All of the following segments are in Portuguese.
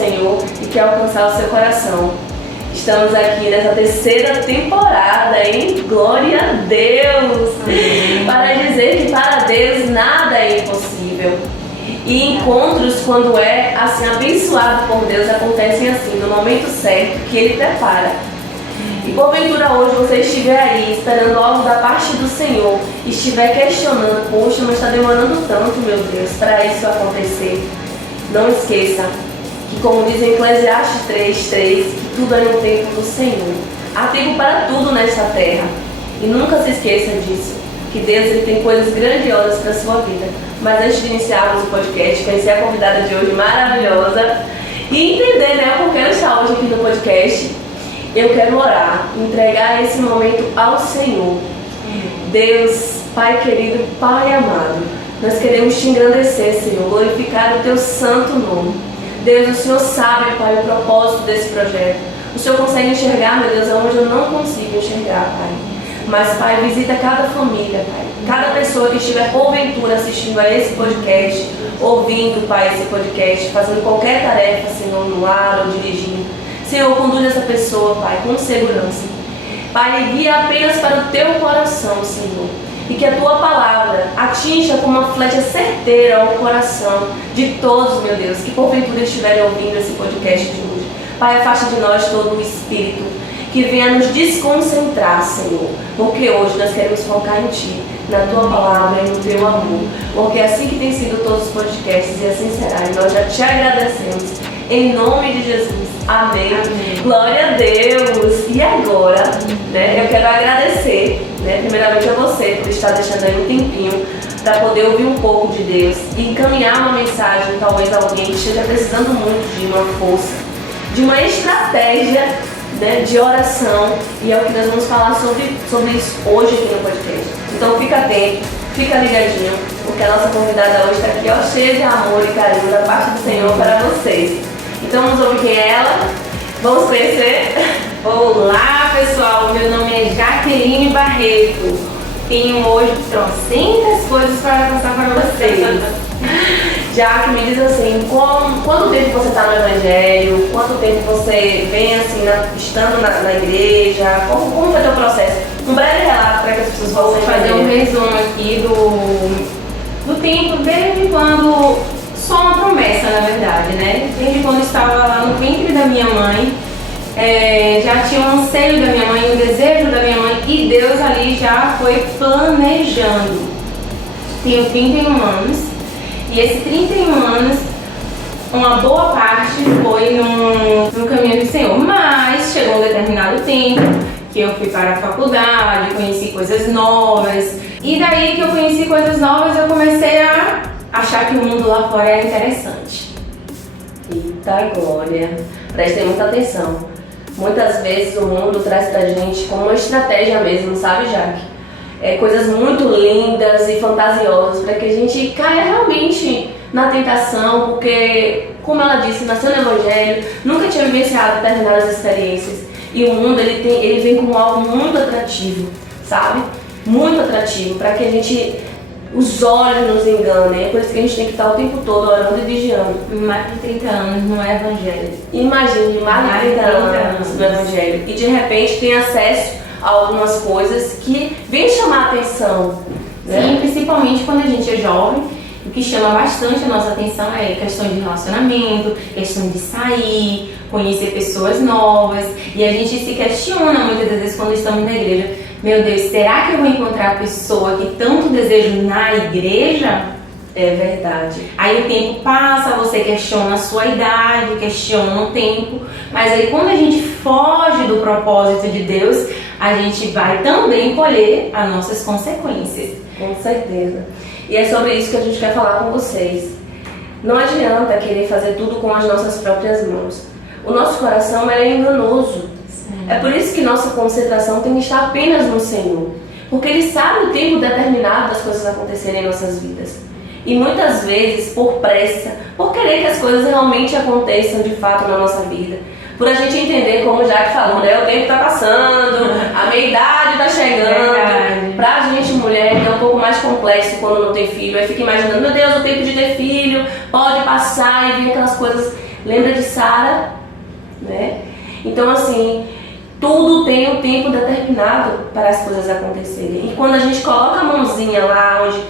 Senhor e quer alcançar o seu coração. Estamos aqui nessa terceira temporada, hein? Glória a Deus! Para dizer que para Deus nada é impossível. E encontros, quando é assim abençoado por Deus, acontecem assim, no momento certo que Ele prepara. E porventura hoje você estiver aí esperando algo da parte do Senhor, e estiver questionando, poxa, mas está demorando tanto, meu Deus, para isso acontecer. Não esqueça que, como diz em Eclesiastes 3:3, que tudo é no tempo do Senhor. Há tempo para tudo nesta terra. E nunca se esqueça disso, que Deus ele tem coisas grandiosas para a sua vida. Mas antes de iniciarmos o podcast, conhecer a convidada de hoje maravilhosa e entender, né, por que ela está hoje aqui no podcast, eu quero orar, entregar esse momento ao Senhor. Deus, Pai querido, Pai amado, nós queremos te engrandecer, Senhor, glorificar o teu santo nome. Deus, o Senhor sabe, Pai, o propósito desse projeto. O Senhor consegue enxergar, meu Deus, aonde eu não consigo enxergar, Pai. Mas, Pai, visita cada família, Pai. Cada pessoa que estiver porventura assistindo a esse podcast, ouvindo, Pai, esse podcast, fazendo qualquer tarefa, Senhor, no ar ou dirigindo. Senhor, conduz essa pessoa, Pai, com segurança. Pai, guia apenas para o teu coração, Senhor. E que a tua palavra atinja com uma flecha certeira ao coração de todos, meu Deus, que porventura estiverem ouvindo esse podcast de hoje. Pai, afasta de nós todo o espírito que venha nos desconcentrar, Senhor. Porque hoje nós queremos focar em Ti, na tua palavra e no teu amor. Porque é assim que tem sido todos os podcasts e assim será. E nós já te agradecemos. Em nome de Jesus. Amém. Amém. Glória a Deus. E agora, né, eu quero agradecer, né, primeiramente a você por estar deixando aí um tempinho para poder ouvir um pouco de Deus e encaminhar uma mensagem, talvez alguém que esteja precisando muito de uma força, de uma estratégia, né, de oração. E é o que nós vamos falar sobre isso hoje aqui no podcast. Então fica atento, fica ligadinho, porque a nossa convidada hoje está aqui, ó, cheia de amor e carinho da parte do Senhor para vocês. Então vamos ouvir quem é ela, vamos conhecer. Olá pessoal, meu nome é Jaqueline Barreto. Tenho hoje trocentas coisas para passar para vocês. Jaque, me diz assim, quanto tempo você está no Evangelho? Quanto tempo você vem assim, estando na igreja? Como foi o teu processo? Um breve relato para que as pessoas possam fazer um resumo aqui do tempo, desde quando... Só uma promessa, na verdade, né? Desde quando eu estava lá no ventre da minha mãe, já tinha um anseio da minha mãe, um desejo da minha mãe, e Deus ali já foi planejando. Tenho 31 anos, e esses 31 anos, uma boa parte foi no caminho do Senhor. Mas chegou um determinado tempo que eu fui para a faculdade, conheci coisas novas, e daí que eu conheci coisas novas, eu comecei a achar que o mundo lá fora é interessante. Eita glória! Prestem muita atenção. Muitas vezes o mundo traz pra gente como uma estratégia mesmo, sabe, Jaque? Coisas muito lindas e fantasiosas para que a gente caia realmente na tentação, porque, como ela disse, nasceu no Evangelho, nunca tinha vivenciado determinadas experiências. E o mundo ele vem como algo muito atrativo, sabe? Muito atrativo, para que a gente... os olhos nos enganem, é por isso que a gente tem que estar o tempo todo orando e vigiando. Mais de 30 anos no Evangelho. Imagine, mais de 30 anos no Evangelho. E de repente tem acesso a algumas coisas que vêm chamar a atenção. Né? Sim, principalmente quando a gente é jovem. O que chama bastante a nossa atenção é questão de relacionamento, questão de sair, conhecer pessoas novas. E a gente se questiona muitas vezes quando estamos na igreja. Meu Deus, será que eu vou encontrar a pessoa que tanto desejo na igreja? É verdade. Aí o tempo passa, você questiona a sua idade, questiona o tempo. Mas aí quando a gente foge do propósito de Deus, a gente vai também colher as nossas consequências. Com certeza. E é sobre isso que a gente quer falar com vocês. Não adianta querer fazer tudo com as nossas próprias mãos. O nosso coração é enganoso. É por isso que nossa concentração tem que estar apenas no Senhor. Porque Ele sabe o tempo determinado das coisas acontecerem em nossas vidas. E muitas vezes, por pressa, por querer que as coisas realmente aconteçam de fato na nossa vida, por a gente entender, como o Jaque falou, né? O tempo está passando, a meia-idade está chegando. Pra gente, mulher, é um pouco mais complexo quando não tem filho. Aí fica imaginando, meu Deus, o tempo de ter filho pode passar e vir aquelas coisas Lembra de Sara, né? Então assim, tudo tem um tempo determinado para as coisas acontecerem. E quando a gente coloca a mãozinha lá onde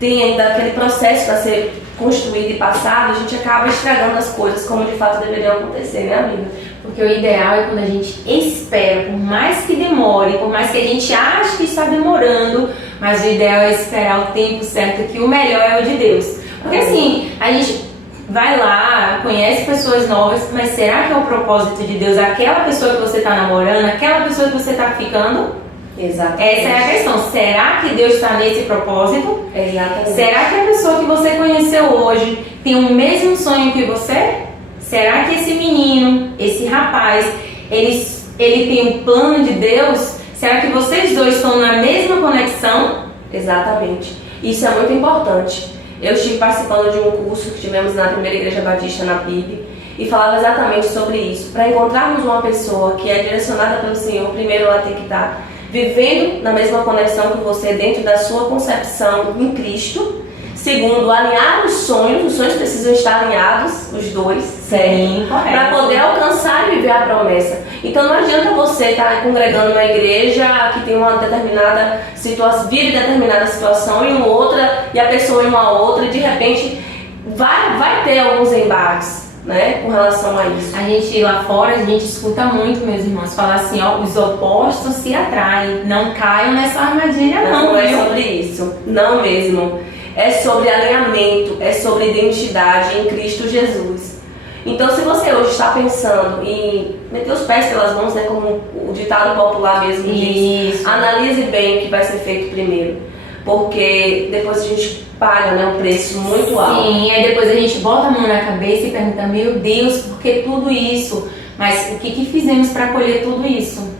tem ainda aquele processo para ser construído e passado, a gente acaba estragando as coisas como de fato deveriam acontecer, né, amiga? Porque o ideal é quando a gente espera, por mais que demore, por mais que a gente ache que está demorando, mas o ideal é esperar o tempo certo, que o melhor é o de Deus. Porque assim, a gente vai lá, conhece pessoas novas, mas será que é o propósito de Deus aquela pessoa que você está namorando, aquela pessoa que você está ficando? Exatamente. Essa é a questão. Será que Deus está nesse propósito? Exatamente. Será que a pessoa que você conheceu hoje tem o mesmo sonho que você? Será que esse menino, esse rapaz, ele tem um plano de Deus? Será que vocês dois estão na mesma conexão? Exatamente. Isso é muito importante. Eu estive participando de um curso que tivemos na Primeira Igreja Batista na PIB e falava exatamente sobre isso. Para encontrarmos uma pessoa que é direcionada pelo Senhor, primeiro ela tem que estar vivendo na mesma conexão que você dentro da sua concepção em Cristo. Segundo, alinhar os sonhos precisam estar alinhados, os dois, certo? Para poder alcançar e viver a promessa. Então não adianta você estar congregando numa igreja que tem uma determinada situação, vive determinada situação em outra, e a pessoa em uma outra, e de repente vai ter alguns embates, né, com relação a isso. A gente lá fora, a gente escuta muito, meus irmãos, falar assim, ó, os opostos se atraem, não caiam nessa armadilha Não é sobre isso, não mesmo. É sobre alinhamento, é sobre identidade em Cristo Jesus. Então, se você hoje está pensando em meter os pés pelas mãos, né, como o ditado popular mesmo diz, analise bem o que vai ser feito primeiro, porque depois a gente paga, né, um preço muito alto. Sim, aí depois a gente bota a mão na cabeça e pergunta, meu Deus, por que tudo isso? Mas o que fizemos para colher tudo isso?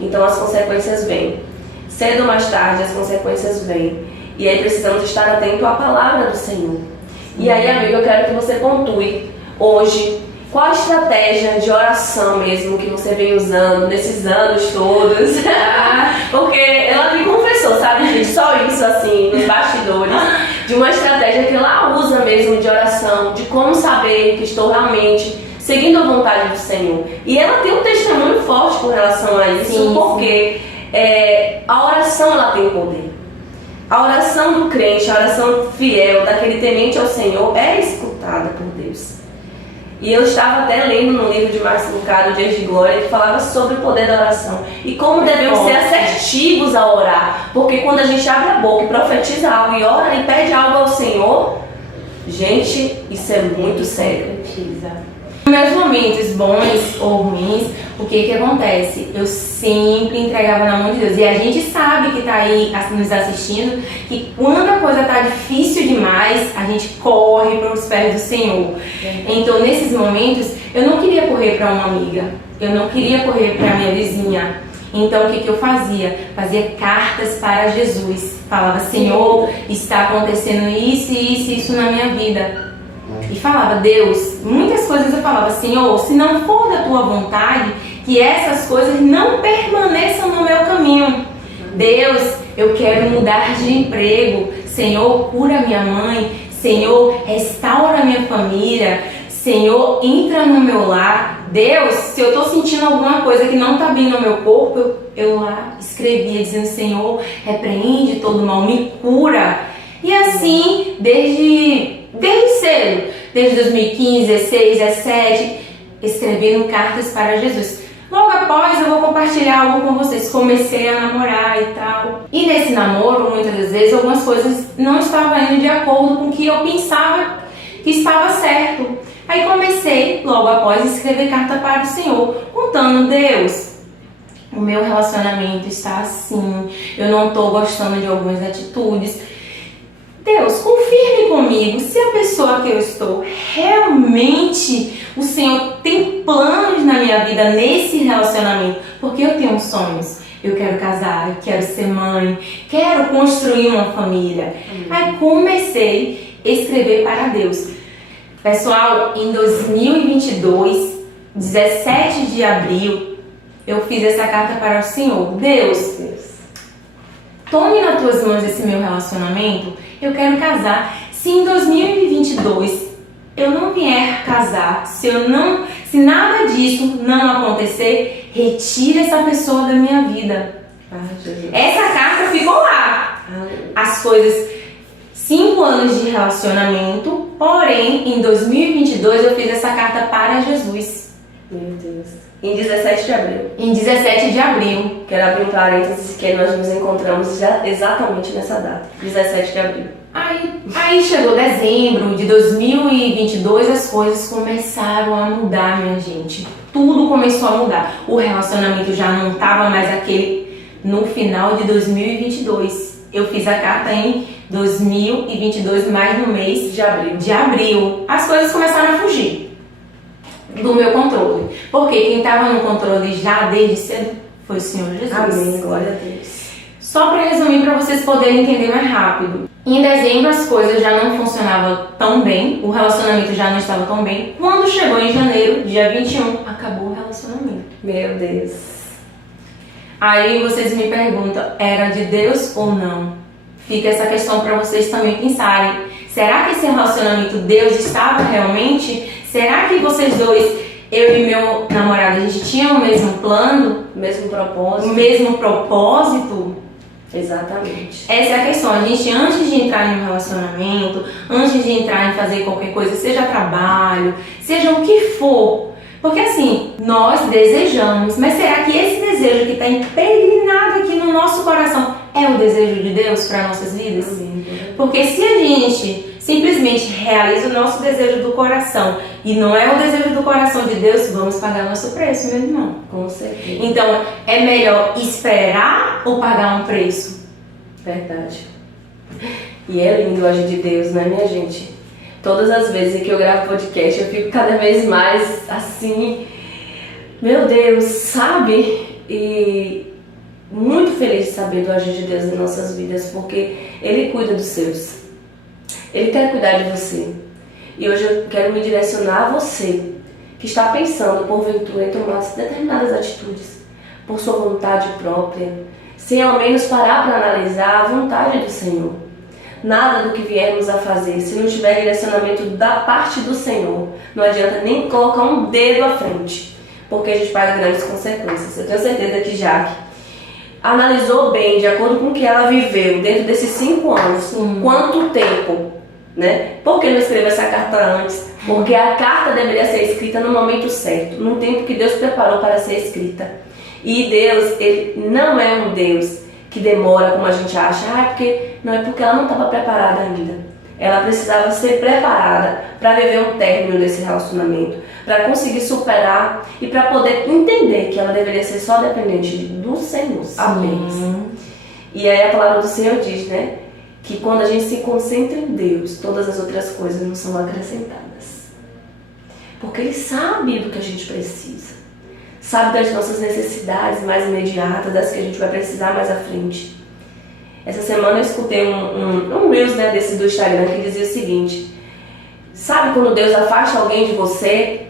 Então as consequências vêm. Cedo ou mais tarde as consequências vêm. E aí precisamos estar atentos à palavra do Senhor. E aí, amiga, eu quero que você pontue hoje qual a estratégia de oração mesmo que você vem usando nesses anos todos. Porque ela me confessou, sabe, gente, só isso assim, nos bastidores, de uma estratégia que ela usa mesmo de oração, de como saber que estou realmente seguindo a vontade do Senhor. E ela tem um testemunho forte com relação a isso, porque a oração ela tem poder. A oração do crente, a oração fiel, daquele temente ao Senhor, é escutada por Deus. E eu estava até lendo no livro de Márcio Lucado, Dias de Glória, que falava sobre o poder da oração. E como devemos ser assertivos a orar. Porque quando a gente abre a boca e profetiza algo e ora e pede algo ao Senhor, gente, isso é muito sério. Nos meus momentos bons ou ruins, o que acontece? Eu sempre entregava na mão de Deus. E a gente sabe que está aí nos assistindo, que quando a coisa está difícil demais, a gente corre para os pés do Senhor. Então, nesses momentos, eu não queria correr para uma amiga, eu não queria correr para minha vizinha. Então, o que eu fazia? Fazia cartas para Jesus. Falava, Senhor, está acontecendo isso na minha vida. E falava, Deus, muitas coisas eu falava, Senhor, se não for da tua vontade, que essas coisas não permaneçam no meu caminho. Deus, eu quero mudar de emprego. Senhor, cura minha mãe. Senhor, restaura minha família. Senhor, entra no meu lar. Deus, se eu estou sentindo alguma coisa que não está bem no meu corpo, eu lá escrevia dizendo, Senhor, repreende todo mal, me cura. E assim, desde cedo, desde 2015, 16, 17, escrevendo cartas para Jesus. Logo após eu vou compartilhar algo com vocês, comecei a namorar e tal. E nesse namoro, muitas das vezes, algumas coisas não estavam indo de acordo com o que eu pensava que estava certo. Aí comecei, logo após, a escrever carta para o Senhor, contando, Deus, o meu relacionamento está assim, eu não estou gostando de algumas atitudes. Deus, confirme comigo se a pessoa que eu estou realmente, o Senhor tem planos na minha vida nesse relacionamento, porque eu tenho sonhos. Eu quero casar, eu quero ser mãe, quero construir uma família. Aí comecei a escrever para Deus. Pessoal, em 2022, 17 de abril, eu fiz essa carta para o Senhor. Deus, tome nas tuas mãos esse meu relacionamento. Eu quero casar. Se em 2022 eu não vier casar, se nada disso não acontecer, retire essa pessoa da minha vida. Essa carta ficou lá. As coisas, 5 anos de relacionamento, porém, em 2022 eu fiz essa carta para Jesus. Meu Deus. Em 17 de abril. Em 17 de abril. Quero abrir um parênteses que nós nos encontramos já exatamente nessa data, 17 de abril. Aí chegou dezembro de 2022, as coisas começaram a mudar, minha gente. Tudo começou a mudar. O relacionamento já não estava mais aquele no final de 2022. Eu fiz a carta em 2022, mais no mês de abril. As coisas começaram a fugir do meu controle. Porque quem estava no controle já desde cedo foi o Senhor Jesus. Amém, glória a Deus. Só para resumir, para vocês poderem entender mais rápido. Em dezembro as coisas já não funcionavam tão bem, o relacionamento já não estava tão bem. Quando chegou em janeiro, dia 21, acabou o relacionamento. Meu Deus. Aí vocês me perguntam, era de Deus ou não? Fica essa questão para vocês também pensarem. Será que esse relacionamento Deus estava realmente? Será que vocês dois, eu e meu namorado, a gente tinha o mesmo plano? O mesmo propósito? O mesmo propósito? Exatamente. Essa é a questão. A gente, antes de entrar em um relacionamento, antes de entrar em fazer qualquer coisa, seja trabalho, seja o que for, porque assim, nós desejamos, mas será que esse desejo que está impregnado aqui no nosso coração é o desejo de Deus para nossas vidas? Amém. Porque se a gente simplesmente realiza o nosso desejo do coração e não é o desejo do coração de Deus, vamos pagar nosso preço, meu irmão. Com certeza. Então, é melhor esperar ou pagar um preço? Verdade. E é lindo o agir de Deus, né, minha gente? Todas as vezes que eu gravo podcast, eu fico cada vez mais assim, meu Deus, sabe? E muito feliz de saber do agir de Deus em nossas vidas, porque Ele cuida dos seus. Ele quer cuidar de você. E hoje eu quero me direcionar a você que está pensando, porventura, em tomar determinadas atitudes por sua vontade própria, sem ao menos parar para analisar a vontade do Senhor. Nada do que viermos a fazer, se não tiver direcionamento da parte do Senhor, não adianta nem colocar um dedo à frente, porque a gente paga grandes consequências. Eu tenho certeza que Jaque analisou bem, de acordo com o que ela viveu dentro desses 5 anos, quanto tempo, né? Por que não escreveu essa carta antes? Porque a carta deveria ser escrita no momento certo, no tempo que Deus preparou para ser escrita. E Deus, Ele não é um Deus que demora como a gente acha, não é porque ela não estava preparada ainda. Ela precisava ser preparada para viver um término desse relacionamento, para conseguir superar e para poder entender que ela deveria ser só dependente do Senhor apenas. E aí a palavra do Senhor diz, né, que quando a gente se concentra em Deus, todas as outras coisas não são acrescentadas. Porque Ele sabe do que a gente precisa. Sabe das nossas necessidades mais imediatas, das que a gente vai precisar mais à frente. Essa semana eu escutei um Reels, né, desse do Instagram, que dizia o seguinte: sabe quando Deus afasta alguém de você,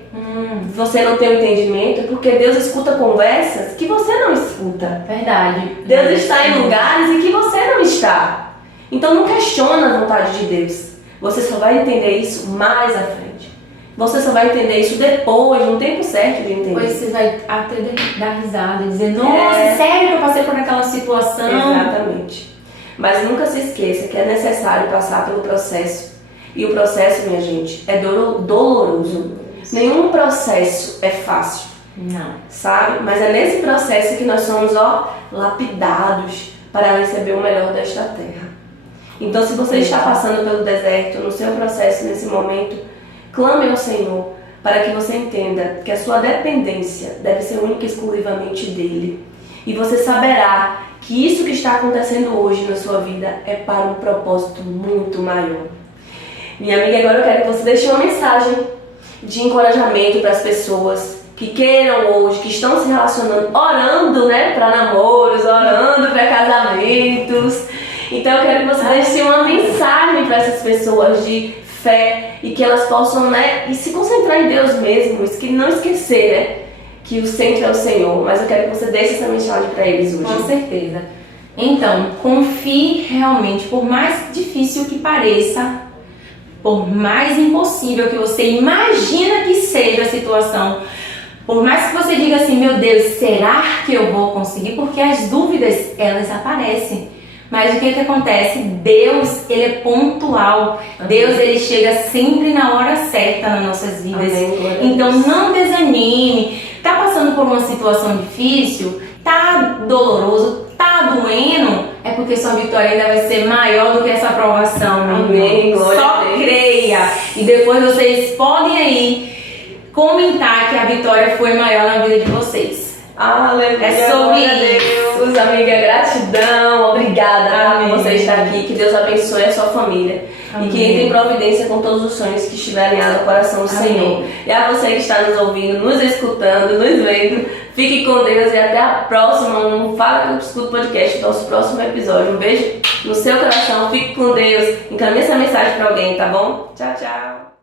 você não tem o entendimento, porque Deus escuta conversas que você não escuta. Verdade. Deus está em lugares em que você não está. Então não questiona a vontade de Deus. Você só vai entender isso mais à frente. Você só vai entender isso depois, no tempo certo de entender. Depois você vai até dar risada e dizer, nossa, sério que eu passei por aquela situação? Exatamente. Mas nunca se esqueça que é necessário passar pelo processo. E o processo, minha gente, é doloroso. Nenhum processo é fácil. Não. Sabe? Mas é nesse processo que nós somos, lapidados para receber o melhor desta terra. Então, se você está passando pelo deserto, no seu processo nesse momento, clame ao Senhor para que você entenda que a sua dependência deve ser única e exclusivamente dEle. E você saberá que isso que está acontecendo hoje na sua vida é para um propósito muito maior. Minha amiga, agora eu quero que você deixe uma mensagem de encorajamento para as pessoas que queiram hoje, que estão se relacionando, orando, né, para namoros, orando para casamentos. Então eu quero que você deixe uma mensagem para essas pessoas de fé e que elas possam, né, e se concentrar em Deus mesmo, que não esquecer, né, que o centro é o Senhor. Mas eu quero que você deixe essa mensagem para eles hoje. Com certeza. Então, confie realmente, por mais difícil que pareça, por mais impossível que você imagina que seja a situação, por mais que você diga assim, meu Deus, será que eu vou conseguir? Porque as dúvidas, elas aparecem. Mas o que acontece? Deus, ele é pontual. Deus, ele chega sempre na hora certa nas nossas vidas. Então não desanime. Tá passando por uma situação difícil? Tá doloroso? Tá doendo? É porque sua vitória ainda vai ser maior do que essa aprovação. Amém. Só creia. E depois vocês podem aí comentar que a vitória foi maior na vida de vocês. Aleluia. É sobre isso. Amiga, gratidão, obrigada por você estar aqui, que Deus abençoe a sua família. Amém. E que entre em providência com todos os sonhos que estiverem alinhados ao coração do Amém. Senhor. E a você que está nos ouvindo, nos escutando, nos vendo, fique com Deus e até a próxima. Não fala que eu escuto podcast, nosso próximo episódio. Um beijo no seu coração, fique com Deus, encaminhe essa mensagem para alguém, tá bom? Tchau, tchau.